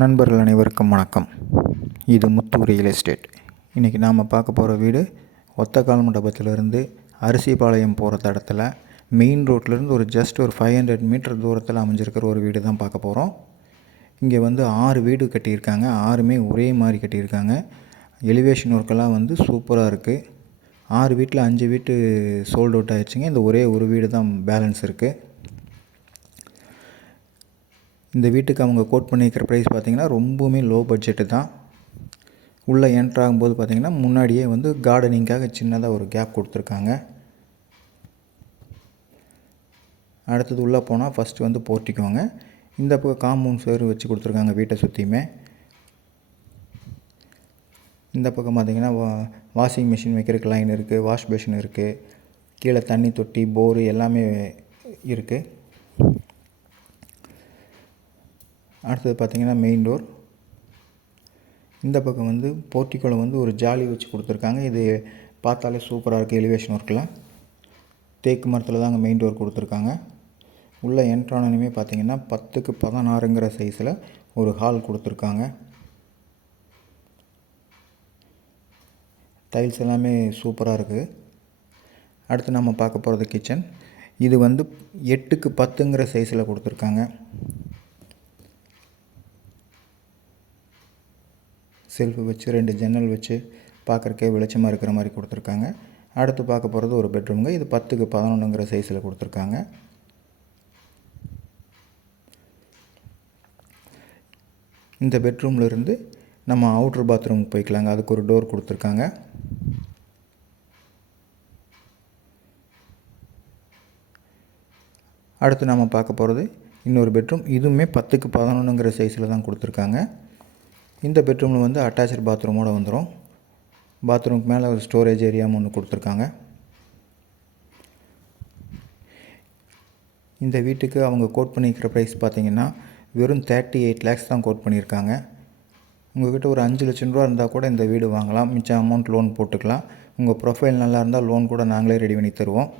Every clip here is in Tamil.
நண்பர்கள் அனைவருக்கும் வணக்கம். இது முத்து ரியல் எஸ்டேட். இன்றைக்கி நாம் பார்க்க போகிற வீடு ஒத்தக்கால் மண்டபத்திலிருந்து அரிசிபாளையம் போகிற தடத்தில் மெயின் ரோட்லேருந்து ஒரு ஜஸ்ட் ஒரு 500 மீட்டர் தூரத்தில் அமைஞ்சிருக்கிற ஒரு வீடு தான் பார்க்க போகிறோம். இங்கே 6 வீடு கட்டியிருக்காங்க. 6மே ஒரே மாதிரி கட்டியிருக்காங்க. எலிவேஷன் ஒர்க்கெல்லாம் சூப்பராக இருக்குது. 6 வீட்டில் 5 வீட்டு சோல்ட் அவுட் ஆகிடுச்சிங்க. இந்த ஒரே ஒரு வீடு தான் பேலன்ஸ் இருக்குது. இந்த வீட்டுக்கு அவங்க கோட் பண்ணியிருக்கிற ப்ரைஸ் பார்த்திங்கன்னா ரொம்பவுமே லோ பட்ஜெட்டு தான். உள்ளே என்ட்ரு ஆகும்போது பார்த்திங்கன்னா முன்னாடியே கார்டனிங்காக சின்னதாக ஒரு கேப் கொடுத்துருக்காங்க. அடுத்தது உள்ளே போனால் ஃபஸ்ட்டு போர்ட்டிக்கோங்க. இந்த பக்கம் காம்பவுண்ட் சேர் வச்சு கொடுத்துருக்காங்க வீட்டை சுற்றியுமே. இந்த பக்கம் பார்த்திங்கன்னா வாஷிங் மிஷின் வைக்கிறதுக்கு லைன் இருக்குது, வாஷ் பேஷன் இருக்குது, கீழே தண்ணி தொட்டி, போரு எல்லாமே இருக்குது. அடுத்தது பார்த்திங்கன்னா மெயின் டோர். இந்த பக்கம் போர்ட்டிக்கோவில் ஒரு ஜாலி வச்சு கொடுத்துருக்காங்க. இது பார்த்தாலே சூப்பராக இருக்குது. எலிவேஷன் ஒர்க்கெலாம் தேக்கு மரத்தில் தாங்க மெயின் டோர் கொடுத்துருக்காங்க. உள்ளே என்ட்ரானுமே பார்த்திங்கன்னா 10க்கு 16ங்கிற சைஸில் ஒரு ஹால் கொடுத்துருக்காங்க. டைல்ஸ் எல்லாமே சூப்பராக இருக்குது. அடுத்து நம்ம பார்க்க போகிறது கிச்சன். இது 8க்கு 10ங்கிற சைஸில் கொடுத்துருக்காங்க. செல்ஃபு வச்சு 2 ஜன்னல் வச்சு பார்க்குறக்கே வெளிச்சமாக இருக்கிற மாதிரி கொடுத்துருக்காங்க. அடுத்து பார்க்க போகிறது ஒரு பெட்ரூமுங்க. இது 10க்கு 11ங்கிற சைஸில் கொடுத்துருக்காங்க. இந்த பெட்ரூமில் இருந்து நம்ம அவுட்ரு பாத்ரூமுக்கு போய்க்கலாங்க. அதுக்கு ஒரு டோர் கொடுத்துருக்காங்க. அடுத்து நம்ம பார்க்க போகிறது இன்னொரு பெட்ரூம். இதுவுமே 10க்கு 11ங்கிற சைஸில் தான் கொடுத்துருக்காங்க. இந்த பெட்ரூமில் அட்டாச்சு பாத்ரூமோடு வந்துடும். பாத்ரூமுக்கு மேலே ஒரு ஸ்டோரேஜ் ஏரியாவும் ஒன்று கொடுத்துருக்காங்க. இந்த வீட்டுக்கு அவங்க கோட் பண்ணிக்கிற ப்ரைஸ் பார்த்திங்கன்னா வெறும் 38 lakhs தான் கோட் பண்ணியிருக்காங்க. உங்கள்கிட்ட ஒரு 5 லட்சம் ரூபா இருந்தால் கூட இந்த வீடு வாங்கலாம். மிச்சம் அமௌண்ட் லோன் போட்டுக்கலாம். உங்கள் ப்ரொஃபைல் நல்லா இருந்தால் லோன் கூட நாங்களே ரெடி பண்ணி தருவோம்.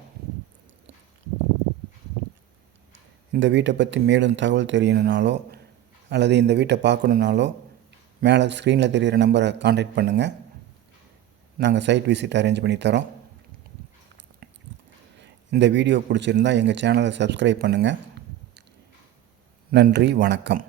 இந்த வீட்டை பற்றி மேலும் தகவல் தெரியணுனாலோ அல்லது இந்த வீட்டை பார்க்கணுன்னாலோ மேலே ஸ்க்ரீனில் தெரிகிற நம்பரை காண்டாக்ட் பண்ணுங்கள். நாங்கள் சைட் விசிட் அரேஞ்ச் பண்ணி தரோம். இந்த வீடியோ பிடிச்சிருந்தால் எங்கள் சேனலை சப்ஸ்கிரைப் பண்ணுங்கள். நன்றி, வணக்கம்.